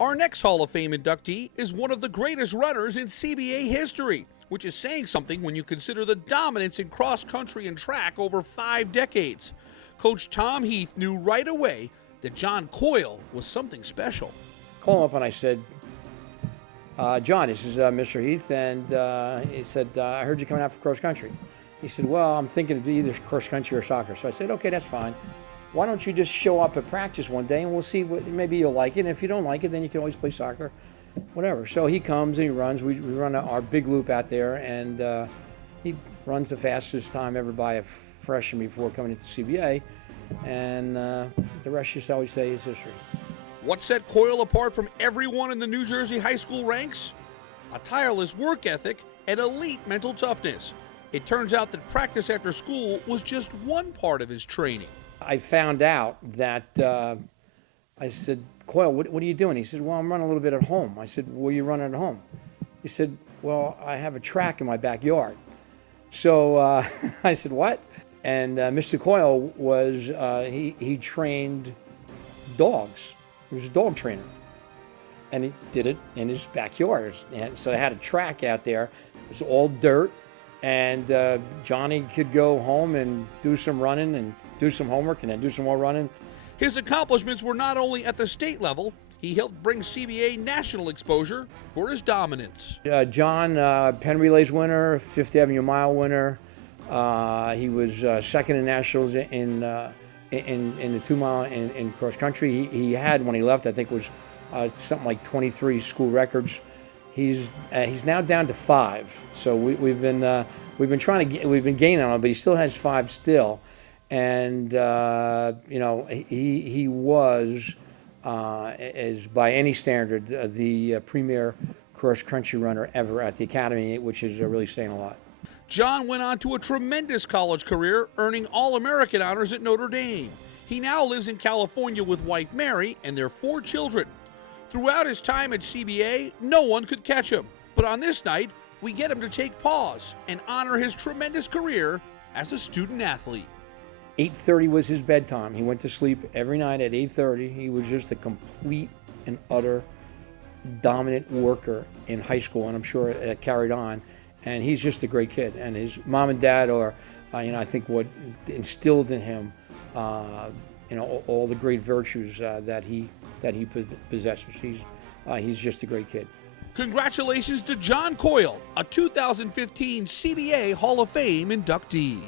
Our next Hall of Fame inductee is one of the greatest runners in CBA history, which is saying something when you consider the dominance in cross country and track over 5 decades. Coach Tom Heath knew right away that John Coyle was something special. Called him up and I said, John, this is Mr. Heath, and he said, I heard you coming out for cross country. He said, well, I'm thinking of either cross country or soccer. So I said, okay, that's fine. Why don't you just show up at practice one day and we'll see what, maybe you'll like it. And if you don't like it, then you can always play soccer, whatever. So he comes and he runs. We run our big loop out there, and he runs the fastest time ever by a freshman before coming into CBA. And the rest, you always say, is history. What set Coyle apart from everyone in the New Jersey high school ranks? A tireless work ethic and elite mental toughness. It turns out that practice after school was just one part of his training. I found out that, I said, Coyle, what are you doing? He said, well, I'm running a little bit at home. I said, well, you're running at home? He said, well, I have a track in my backyard. So I said, what? And Mr. Coyle was, he trained dogs. He was a dog trainer. And he did it in his backyard. And so they had a track out there. It was all dirt. And Johnny could go home and do some running and do some homework and then do some more running. His accomplishments were not only at the state level, he helped bring CBA national exposure for his dominance. John, Penn Relays winner, Fifth Avenue Mile winner. He was second in nationals in the 2 mile in cross country. He had, when he left, I think was something like 23 school records. He's now down to 5. So we've been trying to we've been gaining on him, but he still has 5 still. And you know, he was, as by any standard, the premier cross country runner ever at the academy, which is really saying a lot. John went on to a tremendous college career, earning All-American honors at Notre Dame. He now lives in California with wife Mary and their 4 children. Throughout his time at CBA, no one could catch him. But on this night, we get him to take pause and honor his tremendous career as a student athlete. 8:30 was his bedtime. He went to sleep every night at 8:30. He was just a complete and utter dominant worker in high school, and I'm sure it carried on. And he's just a great kid. And his mom and dad are, you know, I think what instilled in him, you know, all the great virtues that he possesses. He's just a great kid. Congratulations to John Coyle, a 2015 CBA Hall of Fame inductee.